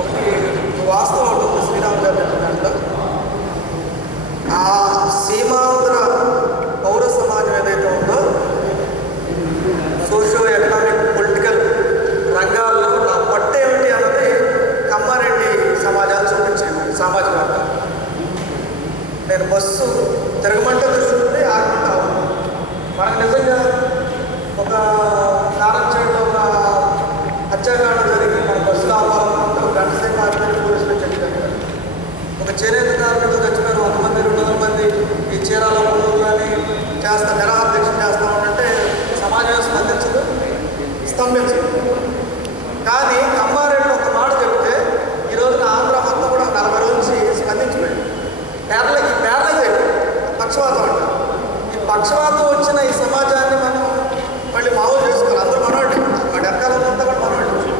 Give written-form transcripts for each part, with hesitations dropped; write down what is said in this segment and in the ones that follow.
ఒకటి వాస్తవం ఉంటుంది శ్రీరామ్ గారి దాంట్లో. ఆ సీమాంధ్ర పౌర సమాజం ఏదైతే ఉందో సోషియో ఎకనామిక్ పొలిటికల్ రంగాల్లో నా పట్టు ఏమిటి అన్నది కమ్మారెడ్డి సమాజాలు చూపించింది. సామాజిక వర్గం నేను బస్సు తిరగమంటే తిరుగుతుంది, ఆగమంటే అవుతుంది. మనకు నిజంగా ఒక కారం చేయడం ఒక హత్యాకాండ జరిగి మన బస్సులు ఆపాలనుకుంటే ఒక గంట సేపు ఆపితే పోలీసులు చెప్పారు. ఒక చేనేత కార్మికులు చచ్చిపోయారు 100 మంది 200 మంది ఈ చీరాల పనులు కానీ చేస్తా నిరాహార దీక్ష చేస్తా ఉంటే సమాజం స్పందించదు, స్తంభించదు. కానీ కమ్మారెడ్డి ఒక మాట చెప్తే ఈ రోజున ఆంధ్ర మొత్తం కూడా 40 రోజుల నుంచి స్పందించిపోయింది. ఈ పేర్లైజ్ పక్షవాతం అంట. ఈ పక్షవాతం వచ్చిన ఈ సమాజాన్ని మనం మళ్ళీ మామూలు చేసుకోవాలి. అందరూ మనవాడి వాడి వెనకాలంతా కూడా మనవాడి.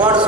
వాడు